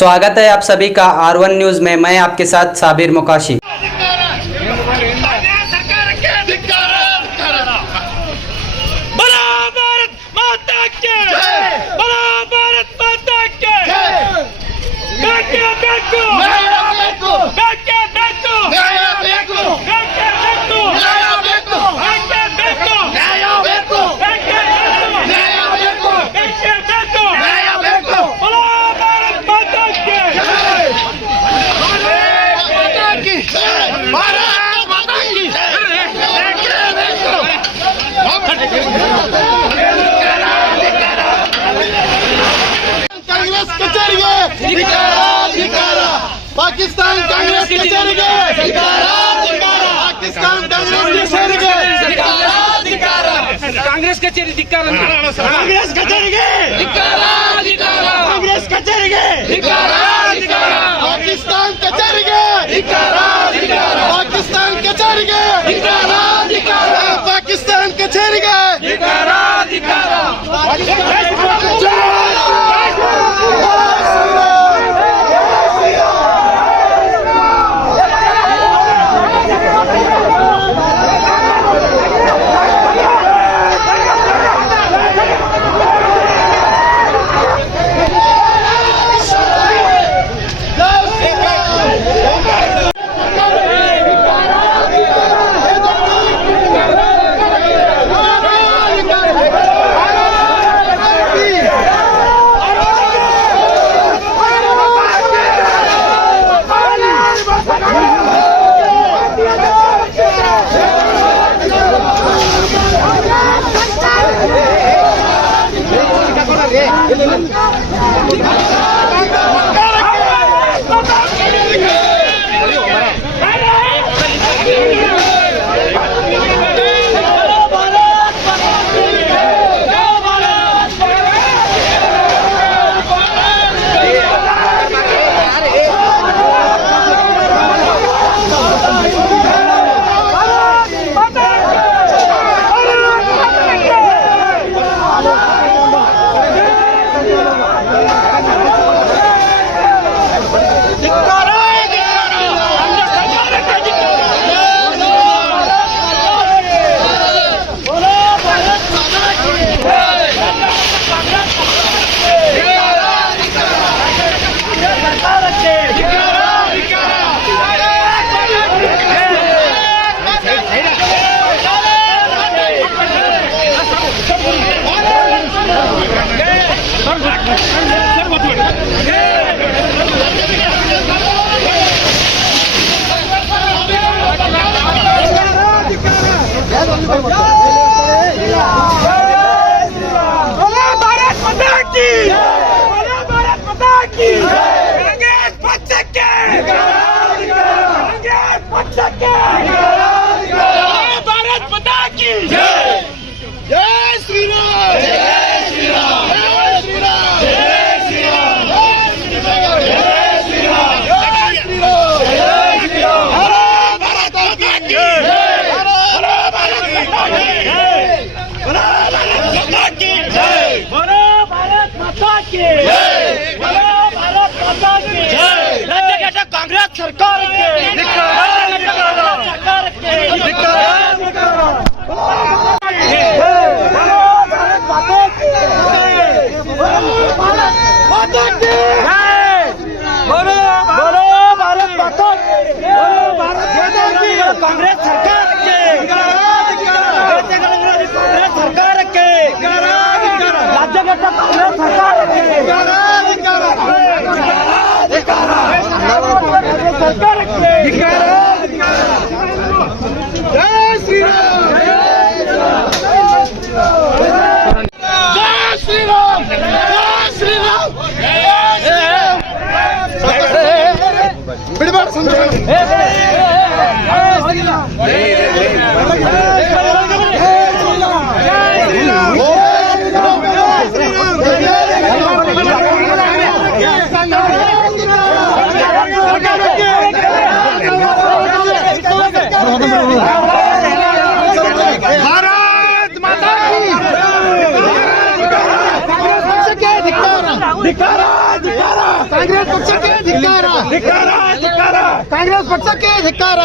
स्वागत है आप सभी का R1 न्यूज में। मैं आपके साथ साबिर मुकाशी। ಕಾಂಗ್ರೆಸ್ ಕಚೇರಿಗೆ ಪಾಕಿಸ್ತಾನ ಕಾಂಗ್ರೆಸ್ ಕಚೇರಿಗೆ ಪಾಕಿಸ್ತಾನ ಕಾಂಗ್ರೆಸ್ ಕಚೇರಿಗೆ ಕಾಂಗ್ರೆಸ್ ಕಚೇರಿ ಧಿಕ್ಕಾರ ಕಾಂಗ್ರೆಸ್ ಕಚೇರಿಗೆ ಕಾಂಗ್ರೆಸ್ ಕಚೇರಿಗೆ ಪಾಕಿಸ್ತಾನ ಕಚೇರಿಗೆ ಪಾಕಿಸ್ತಾನ ಕಚೇರಿಗೆ ಪಾಕಿಸ್ತಾನ ಕಚೇರಿಗೆ ಕಾಂಗ್ರೆಸ್ ಸರ್ಕಾರಕ್ಕೆ ಕಾಂಗ್ರೆಸ್ ಸರ್ಕಾರಕ್ಕೆ ರಾಜ್ಯಘಟ್ಟ ಕಾಂಗ್ರೆಸ್ ಸರ್ಕಾರಕ್ಕೆ ಕಾಂಗ್ರೆಸ್ ಪಕ್ಷಕ್ಕೆ ಧಿಕ್ಕಾರ.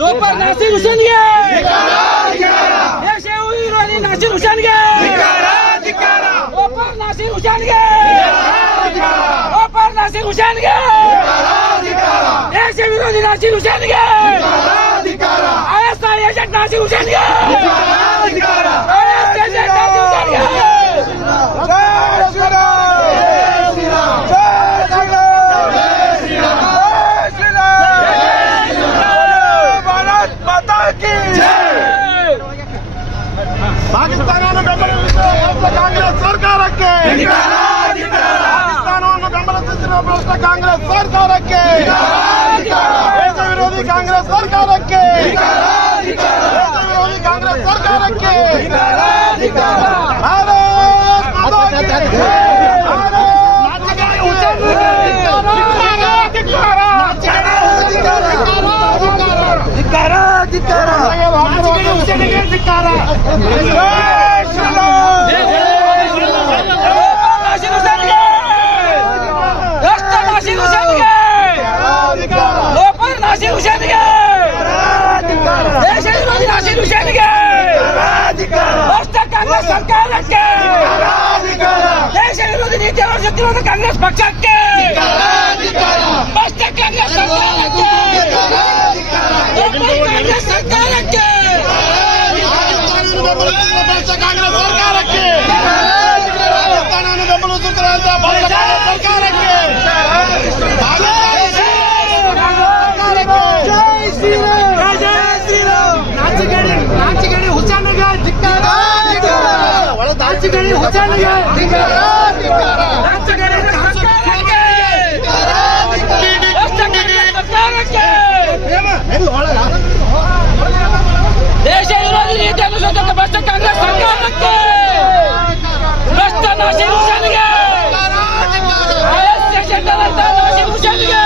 लोपर नासिर हुसैनಗೆ ದೇಶ ವಿರೋಧಿ ನಾಸಿರ್ ಹುಸೇನ್ಗೆ लोपर नासिर हुसैनಗೆ लोपर नासिर हुसैनಗೆ ದೇಶ ವಿರೋಧಿ ನಾಸಿರ್ ಹುಸೇನ್ಗೆ ಐಎಸ್ಐ ಏಜೆಂಟ್ ನಾಸಿರ್ ಹುಸೇನ್ಗೆ ಐಎಸ್ಐ ಏಜೆಂಟ್ ನಾಸಿರ್ ಹುಸೇನ್ಗೆ ಪಾಕಿಸ್ತಾನವನ್ನು ಬೆಂಬಲಿಸಿದ ಕಾಂಗ್ರೆಸ್ ಸರ್ಕಾರಕ್ಕೆ, ಪಾಕಿಸ್ತಾನವನ್ನು ಬೆಂಬಲಿಸುತ್ತಿರುವ ಭ್ರಷ್ಟ ಕಾಂಗ್ರೆಸ್ ಸರ್ಕಾರಕ್ಕೆ, ದೇಶ ವಿರೋಧಿ ಕಾಂಗ್ರೆಸ್ ಸರ್ಕಾರಕ್ಕೆ, ದೇಶ ವಿರೋಧಿ ಕಾಂಗ್ರೆಸ್ ಸರ್ಕಾರಕ್ಕೆ ಭಾರತ್ ಮಾತಾ ಕಿ ಜೈ. ಕಾಂಗ್ರೆಸ್ ಸರ್ಕಾರಕ್ಕೆ, ದೇಶ ವಿರೋಧಿ ನೀತಿ ಅನುಸರಿಸುತ್ತಿರುವ ಕಾಂಗ್ರೆಸ್ ಪಕ್ಷಕ್ಕೆ, ಭ್ರಷ್ಟ ಕಾಂಗ್ರೆಸ್ ಸರ್ಕಾರಕ್ಕೆ, ಕಾಂಗ್ರೆಸ್ ಸರ್ಕಾರಕ್ಕೆ, ಕಾಂಗ್ರೆಸ್ ಸರ್ಕಾರಕ್ಕೆ, ಪಾಕಿಸ್ತಾನವನ್ನು ಬೆಂಬಲಿಸುತ್ತಿರುವಂತಹ ಭ್ರಷ್ಟ ಕಾಂಗ್ರೆಸ್ ಸರ್ಕಾರಕ್ಕೆ ರಾಜ್ಯಗಳಿಗೆ ಹುಚ್ಚಾನಿಗೆ ದೇಶ ವಿರೋಧಿ ನೀತಿ ಅನುಸರಿಸುತ್ತಿರುವ ಭ್ರಷ್ಟ ಕಾಂಗ್ರೆಸ್ ಸರ್ಕಾರಕ್ಕೆ, ಭ್ರಷ್ಟ ನಾಸಿರ್ ಹುಸೇನ್ಗೆ, ನಾಸಿರ್ ಹುಸೇನ್ಗೆ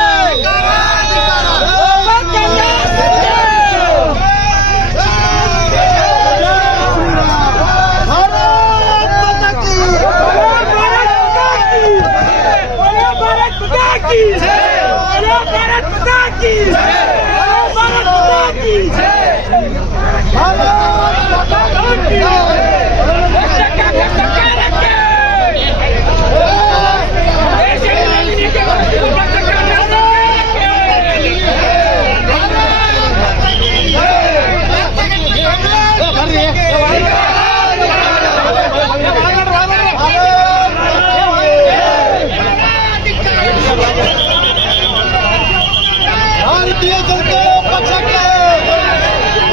ಭಾರತೀಯ ಜನತಾ ಪಕ್ಷಕ್ಕೆ,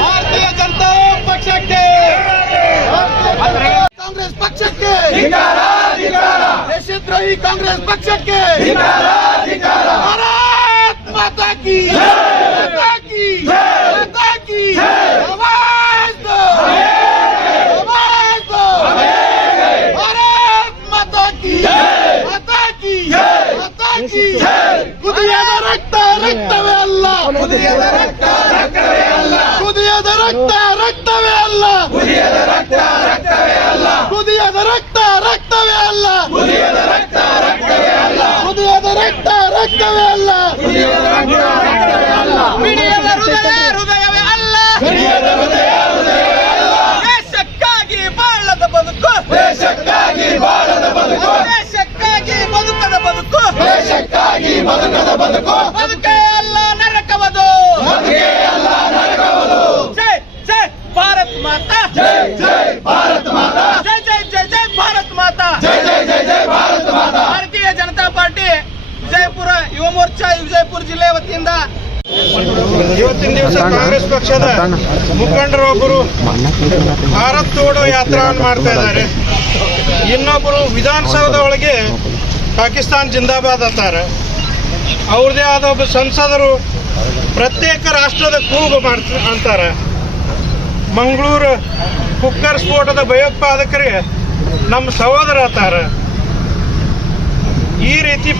ಭಾರತೀಯ ಜನತಾ ಪಕ್ಷಕ್ಕೆ, ಕಾಂಗ್ರೆಸ್ ಪಕ್ಷಕ್ಕೆ, ದೇಶದ್ರೋಹಿ ಕಾಂಗ್ರೆಸ್ ಪಕ್ಷಕ್ಕೆ ಭಾರತ್ ಮಾತಾ ಕಿ ಮಾತಾ ಕಿ ಮಾತಾ ಕಿ ಆವಾಜ್ ದೋ, ಆವಾಜ್ ದೋ, ಭಾರತ್ ಮಾತಾ ಕಿ ಮಾತಾ ಕಿ ಮಾತಾ ಕಿ. ಕುದಿಯದ ರಕ್ತ ರಕ್ತವೇ ಅಲ್ಲ, ಕುದಿಯದ ರಕ್ತ ರಕ್ತವೇ ಅಲ್ಲ, ಕುದಿಯದ ರಕ್ತ ರಕ್ತವೇ ಅಲ್ಲ, ಕುದಿಯದ ರಕ್ತ ರಕ್ತವೇ ಅಲ್ಲ, ಕುದಿಯದ ರಕ್ತ ರಕ್ತವೇ ಅಲ್ಲ, ಕುದಿಯದ ರಕ್ತ ರಕ್ತವೇ ಅಲ್ಲ, ಕುದಿಯದ ರಕ್ತ ರಕ್ತವೇ ಅಲ್ಲ, ಕುದಿಯದ ರಕ್ತ ರಕ್ತವೇ ಅಲ್ಲ, ಮಿಡಿಯದ ಹೃದಯ ಹೃದಯವೇ ಅಲ್ಲ, ಮಿಡಿಯದ ಹೃದಯ ಹೃದಯವೇ ಅಲ್ಲ, ದೇಶಕ್ಕಾಗಿ ಬಾಳದ ಬದುಕು, ದೇಶಕ್ಕಾಗಿ ಬಾಳದ ಬದುಕು, ದೇಶಕ್ಕಾಗಿ ಬದುಕದ ಬದುಕು, ದೇಶಕ್ಕಾಗಿ ಬದುಕದ ಬದುಕು, ಬದುಕೇ ಅಲ್ಲ ನರಕವದು, ಬದುಕೇ ಅಲ್ಲ ನರಕವದು. ಜೈ ಜೈ ಭಾರತ್ ಮಾತಾ, ಜೈ ಜೈ ಭಾರತ್ ಮಾತಾ, ಜೈ ಜೈ ಜೈ ಜೈ ಭಾರತ್ ಮಾತಾ, ಜೈ ಜೈ ಜೈ ಜೈ ಭಾರತ್ ಮಾತಾ. ಭಾರತೀಯ ಜನತಾ ಪಾರ್ಟಿ ವಿಜಯಪುರ ಯುವ ಮೋರ್ಚಾ ವಿಜಯಪುರ ಜಿಲ್ಲೆ ವತಿಯಿಂದ ಇವತ್ತಿನ ದಿವಸ ಕಾಂಗ್ರೆಸ್ ಪಕ್ಷದ ಮುಖಂಡರೊಬ್ಬರು ಭಾರತ್ ಜೋಡೋ ಯಾತ್ರಾವನ್ನು ಮಾಡ್ತಾ ಇದ್ದಾರೆ. ಇನ್ನೊಬ್ಬರು ವಿಧಾನಸೌಧ ಒಳಗೆ ಪಾಕಿಸ್ತಾನ್ ಜಿಂದಾಬಾದ್ ಅಂತಾರೆ. ಅವ್ರದೇ ಆದ ಒಬ್ಬ ಸಂಸದರು ಪ್ರತ್ಯೇಕ ರಾಷ್ಟ್ರದ ಕೂಗು ಅಂತಾರೆ. ಮಂಗಳೂರು ಕುಕ್ಕರ್ ಸ್ಫೋಟದ ಭಯೋತ್ಪಾದಕರಿಗೆ ನಮ್ಮ ಸಹೋದರ ಅತ್ತಾರ. ಈ ರೀತಿ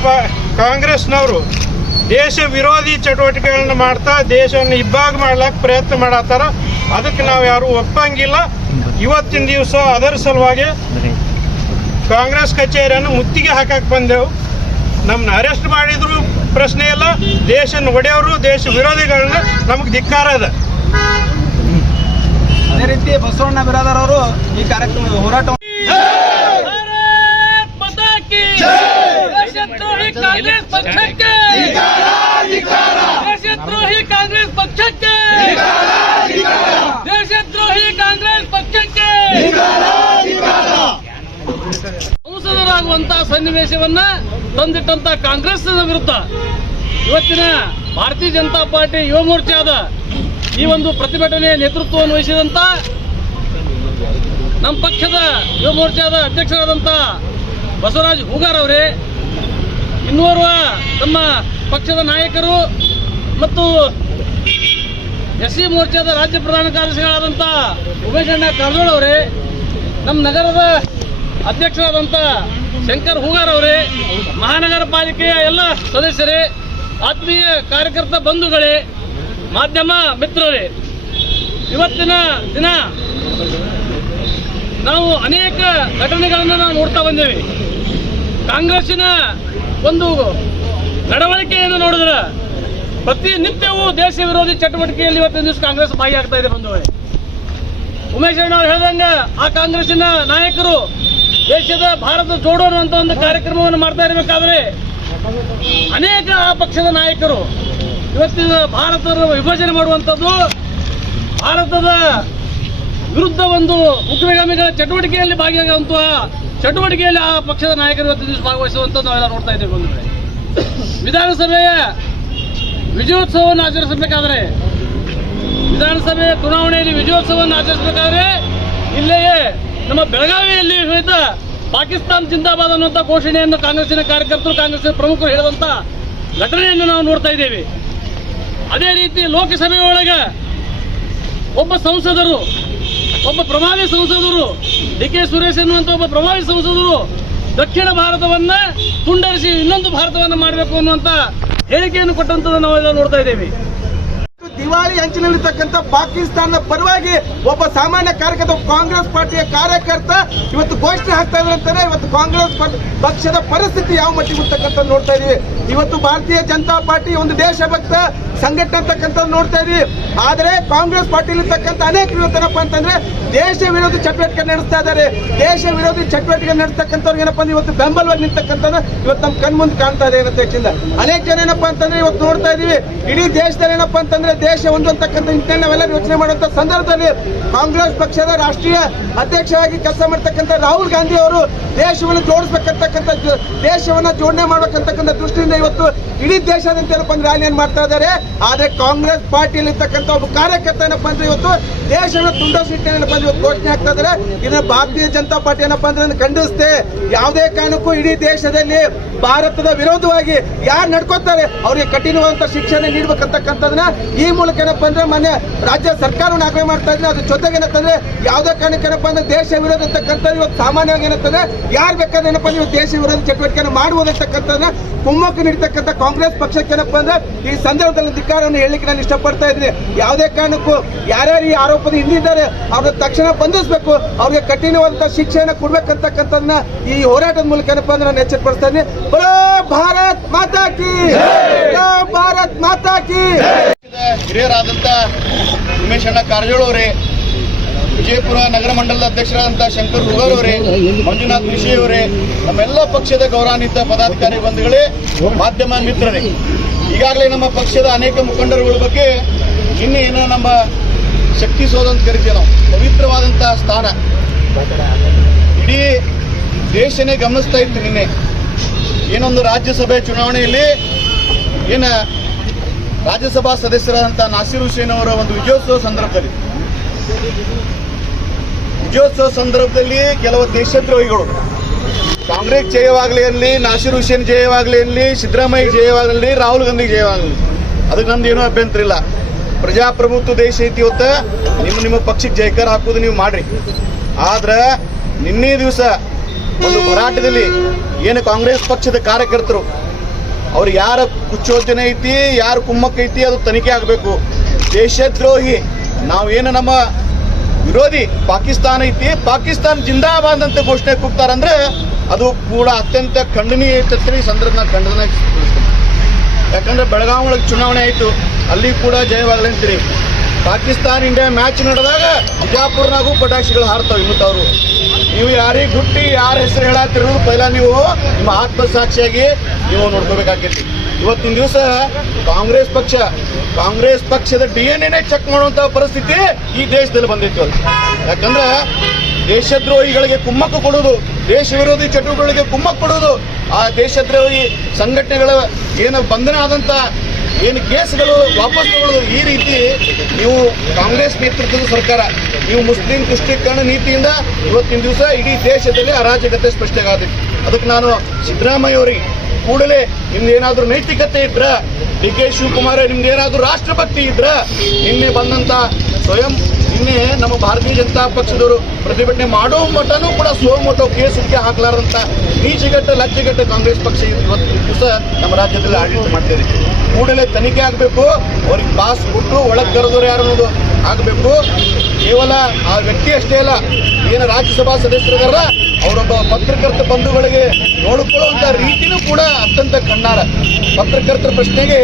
ಕಾಂಗ್ರೆಸ್ನವರು ದೇಶ ವಿರೋಧಿ ಚಟುವಟಿಕೆಗಳನ್ನ ಮಾಡ್ತಾ ದೇಶವನ್ನು ಇಬ್ಬಾಗ ಮಾಡ್ಲಿಕ್ಕೆ ಪ್ರಯತ್ನ ಮಾಡತ್ತಾರ. ಅದಕ್ಕೆ ನಾವು ಯಾರು ಒಪ್ಪಂಗಿಲ್ಲ. ಇವತ್ತಿನ ದಿವಸ ಅದರ ಸಲುವಾಗಿ ಕಾಂಗ್ರೆಸ್ ಕಚೇರಿಯನ್ನು ಮುತ್ತಿಗೆ ಹಾಕಕ್ಕೆ ಬಂದೆವು. ನಮ್ಮನ್ನ ಅರೆಸ್ಟ್ ಮಾಡಿದ್ರು ಪ್ರಶ್ನೆ ಇಲ್ಲ, ದೇಶ ಒಡೆಯವರು ದೇಶ ವಿರೋಧಿಗಳನ್ನ ನಮಗೆ ಧಿಕ್ಕಾರ ಅದ. ಅದೇ ರೀತಿ ಬಸವಣ್ಣ ಬಿರಾದರ್ ಅವರು ಈ ಕಾರ್ಯಕ್ರಮ ಹೋರಾಟ ದೇಶದ್ರೋಹಿ ಕಾಂಗ್ರೆಸ್ ಪಕ್ಷಕ್ಕೆ ದೇಶದ್ರೋಹಿ ಕಾಂಗ್ರೆಸ್ ಪಕ್ಷಕ್ಕೆ ದೇಶದ್ರೋಹಿ ಕಾಂಗ್ರೆಸ್ ಪಕ್ಷಕ್ಕೆ ಸಂಸದರಾಗುವಂತಹ ಸನ್ನಿವೇಶವನ್ನ ತಂದಿಟ್ಟಂತ ಕಾಂಗ್ರೆಸ್ ವಿರುದ್ಧ ಇವತ್ತಿನ ಭಾರತೀಯ ಜನತಾ ಪಾರ್ಟಿ ಯುವ ಮೋರ್ಚಾದ ಈ ಒಂದು ಪ್ರತಿಭಟನೆಯ ನೇತೃತ್ವವನ್ನು ವಹಿಸಿದಂತ ನಮ್ಮ ಪಕ್ಷದ ಯುವ ಮೋರ್ಚಾದ ಅಧ್ಯಕ್ಷರಾದಂಥ ಬಸವರಾಜ್ ಹೂಗಾರ್ ಅವರೇ, ಇನ್ನೋರ್ವ ನಮ್ಮ ಪಕ್ಷದ ನಾಯಕರು ಮತ್ತು ಎಸ್ಸಿ ಮೋರ್ಚಾದ ರಾಜ್ಯ ಪ್ರಧಾನ ಕಾರ್ಯದರ್ಶಿಗಳಾದಂಥ ಉಮೇಶಣ್ಣ ಕಾರಜೋಳ ಅವರೇ, ನಮ್ಮ ನಗರದ ಅಧ್ಯಕ್ಷರಾದಂಥ ಶಂಕರ್ ಹೂಗಾರ್ ಅವರೇ, ಮಹಾನಗರ ಪಾಲಿಕೆಯ ಎಲ್ಲ ಸದಸ್ಯರೇ, ಆತ್ಮೀಯ ಕಾರ್ಯಕರ್ತ ಬಂಧುಗಳೇ, ಮಾಧ್ಯಮ ಮಿತ್ರರೇ, ಇವತ್ತಿನ ದಿನ ನಾವು ಅನೇಕ ಘಟನೆಗಳನ್ನು ನಾವು ನೋಡ್ತಾ ಬಂದೇವೆ. ಕಾಂಗ್ರೆಸ್ಸಿನ ಒಂದು ನಡವಳಿಕೆಯನ್ನು ನೋಡಿದ್ರೆ ಪ್ರತಿನಿತ್ಯವೂ ದೇಶ ವಿರೋಧಿ ಚಟುವಟಿಕೆಯಲ್ಲಿ ಇವತ್ತಿನ ದಿವಸ ಕಾಂಗ್ರೆಸ್ ಭಾಗಿಯಾಗ್ತಾ ಇದೆ. ಬಂಧುಗಳೇ, ಉಮೇಶ್ ಅಣ್ಣ ಅವ್ರು ಹೇಳ್ದಂಗ ಆ ಕಾಂಗ್ರೆಸ್ಸಿನ ನಾಯಕರು ದೇಶದ ಭಾರತ ಜೋಡೋ ಅನ್ನುವಂಥ ಒಂದು ಕಾರ್ಯಕ್ರಮವನ್ನು ಮಾಡ್ತಾ ಇರಬೇಕಾದ್ರೆ ಅನೇಕ ಆ ಪಕ್ಷದ ನಾಯಕರು ಇವತ್ತಿನ ಭಾರತದ ವಿಭಜನೆ ಮಾಡುವಂಥದ್ದು, ಭಾರತದ ವಿರುದ್ಧ ಒಂದು ಉಗ್ರಗಾಮಿಗಳ ಚಟುವಟಿಕೆಯಲ್ಲಿ ಭಾಗಿಯಾಗುವಂತಹ ಚಟುವಟಿಕೆಯಲ್ಲಿ ಆ ಪಕ್ಷದ ನಾಯಕರು ಇವತ್ತು ದಿವಸ ಭಾಗವಹಿಸುವಂಥದ್ದು ನಾವೆಲ್ಲ ನೋಡ್ತಾ ಇದ್ದೇವೆ. ಒಂದು ಕಡೆ ವಿಧಾನಸಭೆಯ ವಿಜಯೋತ್ಸವವನ್ನು ಆಚರಿಸಬೇಕಾದ್ರೆ, ವಿಧಾನಸಭೆಯ ಚುನಾವಣೆಯಲ್ಲಿ ವಿಜಯೋತ್ಸವವನ್ನು ಆಚರಿಸಬೇಕಾದ್ರೆ ಇಲ್ಲಿಯೇ ನಮ್ಮ ಬೆಳಗಾವಿಯಲ್ಲಿ ಸಹಿತ ಪಾಕಿಸ್ತಾನ್ ಜಿಂದಾಬಾದ್ ಅನ್ನುವಂಥ ಘೋಷಣೆಯನ್ನು ಕಾಂಗ್ರೆಸ್ಸಿನ ಕಾರ್ಯಕರ್ತರು, ಕಾಂಗ್ರೆಸ್ಸಿನ ಪ್ರಮುಖರು ಹೇಳಿದಂಥ ಘಟನೆಯನ್ನು ನಾವು ನೋಡ್ತಾ ಇದ್ದೇವೆ. ಅದೇ ರೀತಿ ಲೋಕಸಭೆಯೊಳಗೆ ಒಬ್ಬ ಸಂಸದರು, ಒಬ್ಬ ಪ್ರಭಾವಿ ಸಂಸದರು, ಡಿ ಕೆ ಸುರೇಶ್ ಎನ್ನುವಂಥ ಒಬ್ಬ ಪ್ರಭಾವಿ ಸಂಸದರು ದಕ್ಷಿಣ ಭಾರತವನ್ನ ತುಂಡರಿಸಿ ಇನ್ನೊಂದು ಭಾರತವನ್ನ ಮಾಡಬೇಕು ಅನ್ನುವಂಥ ಹೇಳಿಕೆಯನ್ನು ಕೊಟ್ಟಂಥದ್ದು ನಾವೆಲ್ಲ ನೋಡ್ತಾ ಇದ್ದೇವೆ. ದಿವಾಳಿ ಅಂಚಿನಲ್ಲಿರ್ತಕ್ಕಂಥ ಪಾಕಿಸ್ತಾನದ ಪರವಾಗಿ ಒಬ್ಬ ಸಾಮಾನ್ಯ ಕಾರ್ಯಕರ್ತ, ಕಾಂಗ್ರೆಸ್ ಪಾರ್ಟಿಯ ಕಾರ್ಯಕರ್ತ ಇವತ್ತು ಘೋಷಣೆ ಹಾಕ್ತಾ ಇದ್ದಾರೆ ಅಂತಾನೆ ಇವತ್ತು ಕಾಂಗ್ರೆಸ್ ಪಕ್ಷದ ಪರಿಸ್ಥಿತಿ ಯಾವ ಮಟ್ಟಿಗೆ ಇರ್ತಕ್ಕಂಥ ನೋಡ್ತಾ ಇದೀವಿ. ಇವತ್ತು ಭಾರತೀಯ ಜನತಾ ಪಾರ್ಟಿ ಒಂದು ದೇಶಭಕ್ತ ಸಂಘಟನೆ ಅಂತಕ್ಕಂಥದ್ದು ನೋಡ್ತಾ ಇದೀವಿ. ಆದರೆ ಕಾಂಗ್ರೆಸ್ ಪಾರ್ಟಿಲಿರ್ತಕ್ಕಂಥ ಅನೇಕರು ಇವತ್ತೇನಪ್ಪ ಅಂತಂದ್ರೆ ದೇಶ ವಿರೋಧಿ ಚಟುವಟಿಕೆ ನಡೆಸ್ತಾ ಇದ್ದಾರೆ. ದೇಶ ವಿರೋಧಿ ಚಟುವಟಿಕೆ ನಡೆಸ್ತಕ್ಕಂಥವ್ರು ಏನಪ್ಪ ಅಂದ್ರೆ ಇವತ್ತು ಬೆಂಬಲವಾಗಿ ನಿಂತಕ್ಕಂಥದ್ದು ಇವತ್ತು ನಮ್ಮ ಕಣ್ಮುಂದೆ ಕಾಣ್ತಾ ಇದೆ ಏನಂತ ಹೆಚ್ಚಿಲ್ಲ. ಅನೇಕ ಜನ ಏನಪ್ಪಾ ಅಂತಂದ್ರೆ ಇವತ್ತು ನೋಡ್ತಾ ಇದೀವಿ, ಇಡೀ ದೇಶದಲ್ಲಿ ಏನಪ್ಪಾ ಅಂತಂದ್ರೆ ದೇಶ ಒಂದು ಅಂತಕ್ಕಂಥ ನಿಟ್ಟಿನಲ್ಲಿ ನಾವೆಲ್ಲ ಯೋಚನೆ ಮಾಡುವಂತ ಸಂದರ್ಭದಲ್ಲಿ ಕಾಂಗ್ರೆಸ್ ಪಕ್ಷದ ರಾಷ್ಟ್ರೀಯ ಅಧ್ಯಕ್ಷರಾಗಿ ಕೆಲಸ ಮಾಡ್ತಕ್ಕಂಥ ರಾಹುಲ್ ಗಾಂಧಿ ಅವರು ದೇಶವನ್ನು ಜೋಡಿಸಬೇಕಂತಕ್ಕಂಥ, ದೇಶವನ್ನ ಜೋಡಣೆ ಮಾಡ್ಬೇಕಂತಕ್ಕಂಥ ದೃಷ್ಟಿಯಿಂದ ಇವತ್ತು ಇಡೀ ದೇಶಾದ್ಯಂತ ಏನಪ್ಪ ಅಂದ್ರೆ ರ್ಯಾಲಿಯನ್ನು ಮಾಡ್ತಾ ಇದ್ದಾರೆ. ಆದ್ರೆ ಕಾಂಗ್ರೆಸ್ ಪಾರ್ಟಿಯಲ್ಲಿ ಇರ್ತಕ್ಕಂಥ ಒಬ್ಬ ಕಾರ್ಯಕರ್ತ ಏನಪ್ಪ ಅಂದ್ರೆ ಇವತ್ತು ದೇಶವನ್ನು ತುಂಡರಿಸಿ ಏನಪ್ಪ ಅಂದ್ರೆ ಇವತ್ತು ಘೋಷಣೆ ಆಗ್ತಾ ಇದ್ದಾರೆ. ಇದನ್ನ ಭಾರತೀಯ ಜನತಾ ಪಾರ್ಟಿ ಏನಪ್ಪ ಅಂದ್ರೆ ಖಂಡಿಸುತ್ತೆ. ಯಾವುದೇ ಕಾರಣಕ್ಕೂ ಇಡೀ ದೇಶದಲ್ಲಿ ಭಾರತದ ವಿರೋಧವಾಗಿ ಯಾರು ನಡ್ಕೋತಾರೆ ಅವರಿಗೆ ಕಠಿಣವಾದಂತ ಶಿಕ್ಷಣ ನೀಡಬೇಕಂತಕ್ಕಂಥದನ್ನ ಈ ಮೂಲಕ ಏನಪ್ಪ ಅಂದ್ರೆ ಮೊನ್ನೆ ರಾಜ್ಯ ಸರ್ಕಾರವನ್ನು ಆಗ್ರಹ ಮಾಡ್ತಾ ಇದ್ರೆ, ಅದ್ರ ಜೊತೆಗೆ ಏನಂತಂದ್ರೆ ಯಾವುದೇ ಕಾರಣಕ್ಕೆ ಏನಪ್ಪ ಅಂದ್ರೆ ದೇಶ ವಿರೋಧ ಅಂತಕ್ಕಂಥದ್ದು ಇವತ್ತು ಸಾಮಾನ್ಯವಾಗಿ ಏನಂತಂದ್ರೆ ಯಾರು ಬೇಕಾದ್ರೆ ಏನಪ್ಪ ಅಂದ್ರೆ ದೇಶ ವಿರೋಧ ಚಟುವಟಿಕೆಯನ್ನು ಮಾಡುವುದಂತಕ್ಕಂಥದ್ದನ್ನ ಕುಮ್ಮಕ್ಕು ನೀಡತಕ್ಕಂಥ ಕಾಂಗ್ರೆಸ್ ಪಕ್ಷಕ್ಕೆ ಏನಪ್ಪ ಅಂದ್ರೆ ಈ ಸಂದರ್ಭದಲ್ಲಿ ಧಿಕ್ಕಾರವನ್ನು ಹೇಳಲಿಕ್ಕೆ ನಾನು ಇಷ್ಟಪಡ್ತಾ ಇದ್ದೀನಿ. ಯಾವುದೇ ಕಾರಣಕ್ಕೂ ಯಾರ್ಯಾರು ಈ ಆರೋಪದ ಹಿಂದಿದ್ದಾರೆ ಅವ್ರನ್ನ ತಕ್ಷಣ ಬಂಧಿಸಬೇಕು, ಅವ್ರಿಗೆ ಕಠಿಣವಾದಂತಹ ಶಿಕ್ಷೆಯನ್ನು ಕೊಡ್ಬೇಕಂತಕ್ಕಂಥದನ್ನ ಈ ಹೋರಾಟದ ಮೂಲಕ ಏನಪ್ಪ ಅಂದ್ರೆ ನಾನು ಎಚ್ಚರಿಪಡಿಸ್ತಾ ಇದ್ದೀನಿ. ಬರೋ ಭಾರತ್ ಮಾತಾ ಕಿ, ಭಾರತ್ ಮಾತಾ ಕಿ. ಹಿರಿಯರಾದಂಥ ಉಮೇಶಣ್ಣ ಕಾರಜೋಳ ಅವರೇ, ವಿಜಯಪುರ ನಗರ ಮಂಡಲದ ಅಧ್ಯಕ್ಷರಾದಂಥ ಶಂಕರ್ ಹೂಗಾರ್ ಅವರೇ, ಮಂಜುನಾಥ್ ಋಷಿ ಅವರೇ, ನಮ್ಮೆಲ್ಲ ಪಕ್ಷದ ಗೌರವಾನ್ವಿತ ಪದಾಧಿಕಾರಿ ಬಂಧುಗಳೇ, ಮಾಧ್ಯಮ ಮಿತ್ರರೇ, ಈಗಾಗಲೇ ನಮ್ಮ ಪಕ್ಷದ ಅನೇಕ ಮುಖಂಡರುಗಳ ಬಗ್ಗೆ ನಿನ್ನೆ ಏನೋ ನಮ್ಮ ಶಕ್ತಿ ಸೌಧ ಅಂತ ಕರಿತೀವಿ ನಾವು, ಪವಿತ್ರವಾದಂತಹ ಸ್ಥಾನ ಇಡೀ ದೇಶನೇ ಗಮನಿಸ್ತಾ ಇತ್ತು. ನಿನ್ನೆ ಏನೊಂದು ರಾಜ್ಯಸಭೆ ಚುನಾವಣೆಯಲ್ಲಿ ರಾಜ್ಯಸಭಾ ಸದಸ್ಯರಾದಂಥ ನಾಸೀರ್ ಹುಸೇನ್ ಅವರ ಒಂದು ವಿಜಯೋತ್ಸವ ಸಂದರ್ಭದಲ್ಲಿ ಕೆಲವು ದೇಶದ್ರೋಹಿಗಳು ಕಾಂಗ್ರೆಸ್ ಜಯವಾಗಲಿ ಅನ್ನಲಿ, ನಾಸೀರ್ ಹುಸೇನ್ ಜಯವಾಗಲಿ ಅನ್ನಲಿ, ಸಿದ್ದರಾಮಯ್ಯ ಜಯವಾಗಲಿ, ರಾಹುಲ್ ಗಾಂಧಿ ಜಯವಾಗಲಿ, ಅದಕ್ಕೆ ನಮ್ದು ಏನೂ ಅಭ್ಯಂತರ ಇಲ್ಲ. ಪ್ರಜಾಪ್ರಭುತ್ವ ದೇಶ ಐತಿ. ಇವತ್ತು ನಿಮ್ಮ ಪಕ್ಷಕ್ಕೆ ಜಯಕಾರ ಹಾಕೋದು ನೀವು ಮಾಡ್ರಿ. ಆದ್ರೆ ನಿನ್ನೆ ದಿವಸ ಒಂದು ಹೋರಾಟದಲ್ಲಿ ಏನು ಕಾಂಗ್ರೆಸ್ ಪಕ್ಷದ ಕಾರ್ಯಕರ್ತರು ಅವ್ರು ಯಾರ ಕುಚ್ಚೋದ್ಯನೆ ಐತಿ ಯಾರ ಕುಮ್ಮಕ್ಕ ಐತಿ ಅದು ತನಿಖೆ ಆಗಬೇಕು. ದೇಶದ್ರೋಹಿ ನಾವೇನು ನಮ್ಮ ವಿರೋಧಿ ಪಾಕಿಸ್ತಾನ ಐತಿ, ಪಾಕಿಸ್ತಾನ ಜಿಂದಾಬಾದ್ ಅಂತ ಘೋಷಣೆ ಕೂಗ್ತಾರಂದ್ರೆ ಅದು ಕೂಡ ಅತ್ಯಂತ ಖಂಡನೀಯ ಐತೆ. ಈ ಸಂದರ್ಭ ಖಂಡನೆ. ಯಾಕಂದ್ರೆ ಬೆಳಗಾವಿ ಒಳಗೆ ಚುನಾವಣೆ ಆಯಿತು, ಅಲ್ಲಿ ಕೂಡ ಜಯವಾಗಲಿ ಅಂತೀರಿ. ಪಾಕಿಸ್ತಾನ ಇಂಡಿಯಾ ಮ್ಯಾಚ್ ನಡೆದಾಗ ಬಿಜಾಪುರ್ನಾಗೂ ಪಟಾಕ್ಷಿಗಳು ಹಾರ್ತಾವೆ. ಇನ್ನೂತವ್ರು ನೀವು ಯಾರಿಗೆ ಗುಟ್ಟಿ ಯಾರ ಹೆಸರು ಹೇಳತ್ತಿರೋದು ಪೈಲ ನೀವು ನಿಮ್ಮ ಆತ್ಮಸಾಕ್ಷಿಯಾಗಿ ನೀವು ನೋಡ್ಕೋಬೇಕಾಗೈತಿ. ಇವತ್ತಿನ ದಿವಸ ಕಾಂಗ್ರೆಸ್ ಪಕ್ಷದ DNA ಚೆಕ್ ಮಾಡುವಂಥ ಪರಿಸ್ಥಿತಿ ಈ ದೇಶದಲ್ಲಿ ಬಂದಿತ್ತು. ಯಾಕಂದ್ರೆ ದೇಶದ್ರೋಹಿಗಳಿಗೆ ಕುಮ್ಮಕ್ಕು ಕೊಡೋದು, ದೇಶ ವಿರೋಧಿ ಚಟುವಟಿಕೆಗಳಿಗೆ ಕುಮ್ಮಕ್ಕು ಕೊಡೋದು, ಆ ದೇಶದ್ರೋಹಿ ಸಂಘಟನೆಗಳ ಏನು ಬಂಧನ ಆದಂಥ ಏನು ಕೇಸ್ಗಳು ವಾಪಸ್ ತಗೊಳ್ಳೋದು, ಈ ರೀತಿ ನೀವು ಕಾಂಗ್ರೆಸ್ ನೇತೃತ್ವದ ಸರ್ಕಾರ ನೀವು ಮುಸ್ಲಿಂ ತುಷ್ಟೀಕರಣ ನೀತಿಯಿಂದ ಇವತ್ತಿನ ದಿವಸ ಇಡೀ ದೇಶದಲ್ಲಿ ಅರಾಜಕತೆ ಸ್ಪಷ್ಟವಾಗತ್ತೆ. ಅದಕ್ಕೆ ನಾನು ಸಿದ್ದರಾಮಯ್ಯ ಅವರಿಗೆ ಕೂಡಲೇ ನಿಮ್ದೇನಾದ್ರೂ ನೈತಿಕತೆ ಇದ್ರ, DK ಶಿವಕುಮಾರ್ ನಿಮ್ದೇನಾದ್ರೂ ರಾಷ್ಟ್ರಭಕ್ತಿ ಇದ್ರ, ನಿನ್ನೆ ಬಂದಂತ ನಿನ್ನೆ ನಮ್ಮ ಭಾರತೀಯ ಜನತಾ ಪಕ್ಷದವರು ಪ್ರತಿಭಟನೆ ಮಾಡೋ ಮಟ್ಟನೂ ಕೂಡ ಸೋಮೋಟೋ ಕೇಸಕ್ಕೆ ಹಾಕಲಾರಂತ ನೀಚಗಟ್ಟ ಲಜ್ಜೆಗಟ್ಟ ಕಾಂಗ್ರೆಸ್ ಪಕ್ಷ ಇವತ್ತು ದಿವಸ ನಮ್ಮ ರಾಜ್ಯದಲ್ಲಿ ಆಡಳಿತ ಮಾಡ್ತಿದೆ. ಕೂಡಲೇ ತನಿಖೆ ಆಗಬೇಕು, ಅವ್ರಿಗೆ ಪಾಸ್ ಕೊಟ್ಟು ಒಳಗೆ ಕರೆದವರು ಯಾರು ಅನ್ನೋದು ಆಗಬೇಕು. ಕೇವಲ ಆ ವ್ಯಕ್ತಿ ಅಷ್ಟೇ ಅಲ್ಲ, ಏನು ರಾಜ್ಯಸಭಾ ಸದಸ್ಯರಿದಾರ ಅವರೊಬ್ಬ ಪತ್ರಕರ್ತ ಬಂಧುಗಳಿಗೆ ನೋಡಿಕೊಳ್ಳುವಂಥ ರೀತಿನೂ ಕೂಡ ಅತ್ಯಂತ ಖಂಡಾರ. ಪತ್ರಕರ್ತರ ಪ್ರಶ್ನೆಗೆ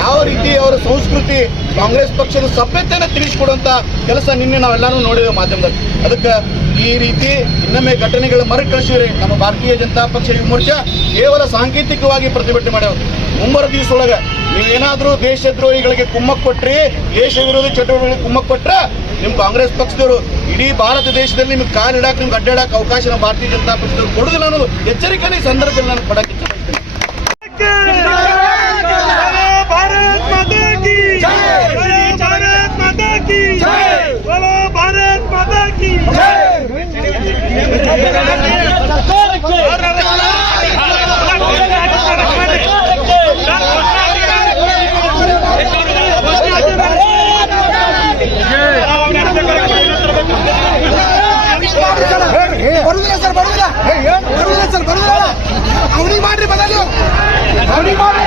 ಯಾವ ರೀತಿ ಅವರ ಸಂಸ್ಕೃತಿ ಕಾಂಗ್ರೆಸ್ ಪಕ್ಷದ ಸಭ್ಯತೆಯನ್ನು ತಿಳಿಸಿಕೊಡುವಂಥ ಕೆಲಸ ನಿನ್ನೆ ನಾವೆಲ್ಲರೂ ನೋಡಿದ್ದೇವೆ ಮಾಧ್ಯಮದಲ್ಲಿ. ಅದಕ್ಕೆ ಈ ರೀತಿ ಇನ್ನೊಮ್ಮೆ ಘಟನೆಗಳು ಮರುಕಳಿಸಿದ್ರೆ ನಮ್ಮ ಭಾರತೀಯ ಜನತಾ ಪಕ್ಷ ಯುವ ಮೋರ್ಚಾ ಕೇವಲ ಸಾಂಕೇತಿಕವಾಗಿ ಪ್ರತಿಭಟನೆ ಮಾಡ್ಯಾವ. ಮುಂಬರುವ ದಿವಸದೊಳಗೆ ನೀವೇನಾದರೂ ದೇಶದ್ರೋಹಿಗಳಿಗೆ ಕುಮ್ಮಕ್ಕು ಕೊಟ್ರಿ, ದೇಶ ವಿರೋಧಿ ಚಟುವಟಿಕೆಗಳಿಗೆ ಕುಮ್ಮಕ್ಕು ಕೊಟ್ರೆ ನಿಮ್ಮ ಕಾಂಗ್ರೆಸ್ ಪಕ್ಷದವರು ಇಡೀ ಭಾರತ ದೇಶದಲ್ಲಿ ನಿಮ್ಗೆ ಕಾಲಿಡಾಕ ನಿಮ್ಗೆ ಅಡ್ಡಾಡಕ್ಕೆ ಅವಕಾಶ ನಮ್ಮ ಭಾರತೀಯ ಜನತಾ ಪಕ್ಷದವರು ಕೊಡುದಿಲ್ಲ ಅನ್ನೋದು ಎಚ್ಚರಿಕೆಯ ಈ ಸಂದರ್ಭದಲ್ಲಿ ನಾನು ಕೊಡಕ್ಕೆ ಇಷ್ಟಪಡ್ತೀನಿ. ಭಾರತ್ ಮಾತಾ ಕಿ ಜೈ, ಭಾರತ್ ಮಾತಾ ಕಿ ಜೈ, ಭಾರತ್ ಮಾತಾ ಕಿ ಬರುದಿಲ್ಲ ಸರ್ ಅವನಿಗೆ ಮಾಡ್ರಿ ಬದಲು ಅವನಿಗೆ ಮಾಡ್ರಿ.